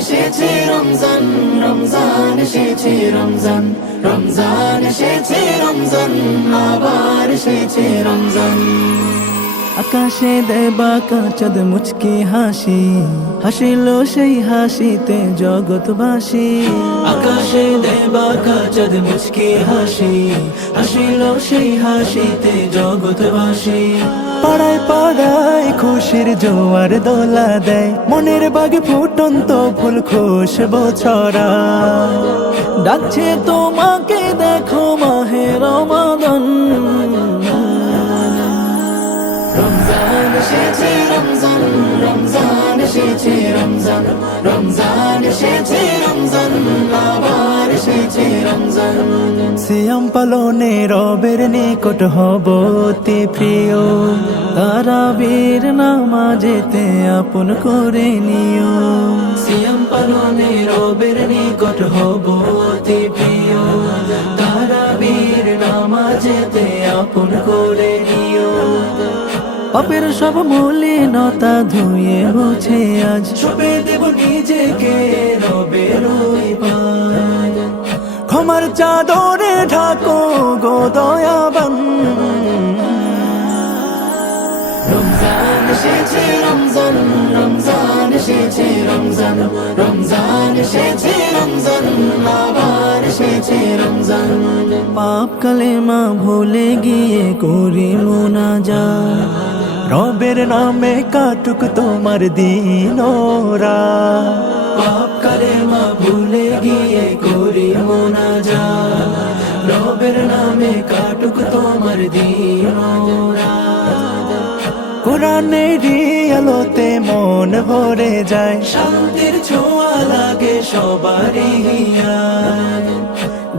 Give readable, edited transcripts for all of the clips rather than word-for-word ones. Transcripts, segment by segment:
এসেছে রমজান, রমজান এসেছে রমজান, রমজান এসেছে রমজান, আবার এসেছে রমজান। আকাশে দেবা চাঁদ মুচকি হাসি, হাসিল সেই হাসিতে জগৎবাসী। আকাশে দেবা চাঁদ মুচকি হাসি, হাসিল সেই হাসিতে জগৎবাসী। পাড়ায় পাড়ায় খুশির জোয়ার দোলা দেয়, মনের বাগে ফুটন্ত ফুল খুশবু ছড়া। ডাকছে তোমাকে দেখো মাহে রমাদান, রমজান এসেছে রমজান, রমজান এসেছে রমজান, রমজান এসেছে রমজান, আবার এসেছে রমজান। সিয়াম পালনে রবের নিকট হব অতি প্রিয়, তারাবির নামাজেতে আপন করে নিও। সিয়াম পালনে রবের নিকট হব অতি প্রিয়, তারাবির নামাজেতে আপন করে নিও। পাপের সব মলিনতা ধুয়ে মুছে আজ সবে দেব নিজেকে রবের ওই পায়। ক্ষমার চাদরে ঢাকো গো দয়াবান। রমজান এসেছে রমজান, রমজান এসেছে রমজান, রমজান এসেছে রমজান, আবার এসেছে রমজান। পাপ কালেমা ভুলে গিয়ে করি মুনাজাত, রবের নামে কাটুক তোমার দিন রাত। পাপ কালেমা ভুলে গিয়ে করি মুনাজাত, রবের নামে কাটুক তোমার দিন রাত। কোরআনের আলোতে মন ভরে যায়, শান্তির ছোঁয়া লাগে সবারই হিয়ায়।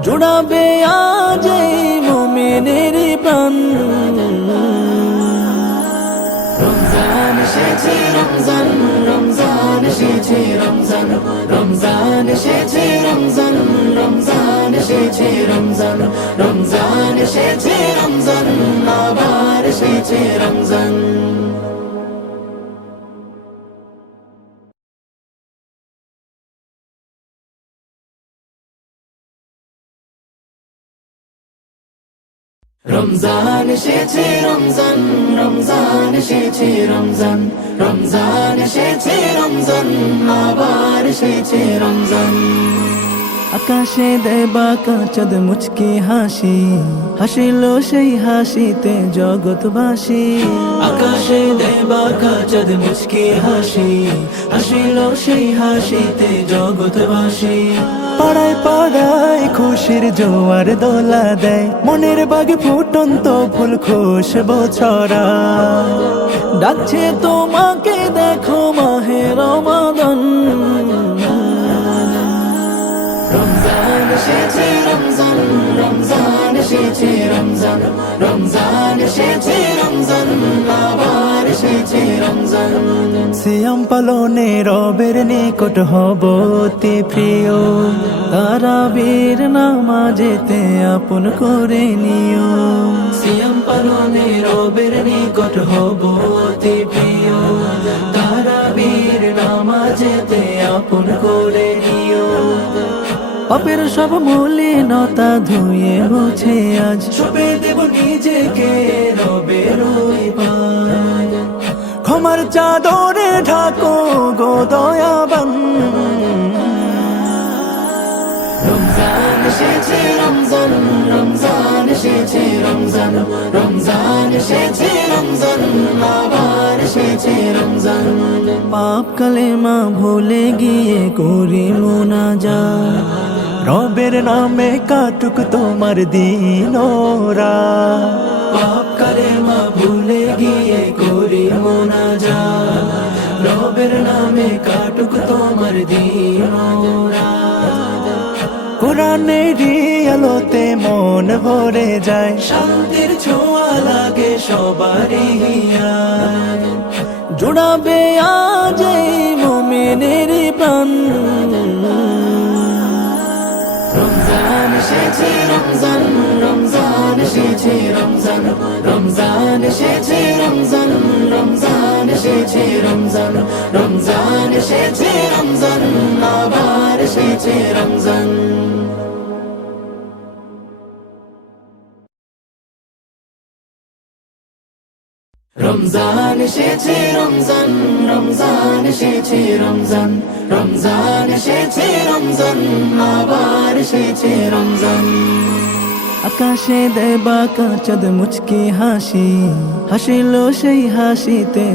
জোড়াবে আজ এই মুমিনের প্রাণ। রমজান এসেছে রমজান, রমজান এসেছে রমজান, রমজান এসেছে রমজান, রমজান এসেছে রমজান, রমজান এসেছে রমজান, আবার এসেছে রমজান। রমজান এসেছে রমজান, রমজান এসেছে রমজান, রমজান এসেছে রমজান, আবার এসেছে রমজান। আকাশে দেবা চাঁদ মুচকি হাসি, হাসিল সেই হাসিতে জগৎবাসী। আকাশে দেবা চাঁদ মুচকি হাসি, হাসিল সেই হাসিতে জগৎবাসী। পাড়ায় পাড়ায় খুশির জোয়ার দোলা দেয়, মনের বাগে ফুটন্ত ফুল খুশবু ছড়া। ডাকছে তোমাকে দেখো মাহে রমাদান, রমজান এসেছে রমজান, রমজান এসেছে রমজান, রমজান এসেছে রমজান, আবার এসেছে রমজান। সিয়াম পালনে রবের নিকট হব অতি প্রিয়, তারাবির নামাজেতে আপন করে নিও। সিয়াম পালনে রবের নিকট হব অতি প্রিয়, তারাবির নামাজেতে আপন করে নিও। পাপের সব মলিনতা ধুয়ে মুছে আজ সবে দেব নিজেকে রবের ওই পায়। ক্ষমার চাদরে ঢাকো গো দয়াবান। রমজান এসেছে রমজান, রমজান এসেছে রমজান, রমজান এসেছে রমজান, আবার এসেছে রমজান। পাপ কালেমা ভুলে গিয়ে করি মুনাজাত, রবের নামে কাটুক তোমার দিন রাত। পাপ কালেমা ভুলে গিয়ে করি মুনাজাত, রবের নামে কাটুক তোমার দিন রাত। কোরআনের আলোতে মন ভরে যায়, শান্তির ছোঁয়া লাগে সবারই হিয়ায়। জোড়াবে আজ এই মুমিনের প্রাণ। রমজান এসেছে রমজান, রমজান এসেছে রমজান, রমজান এসেছে রমজান, রমজান এসেছে রমজান, রমজান এসেছে রমজান, রমজান এসেছে রমজান, রমজান এসেছে রমজান, রমজান এসেছে রমজান, আবার এসেছে রমজান। আকাশে দেয় বাঁকা চাঁদ মুচকি হাসি, হাসিল সেই হাসিতে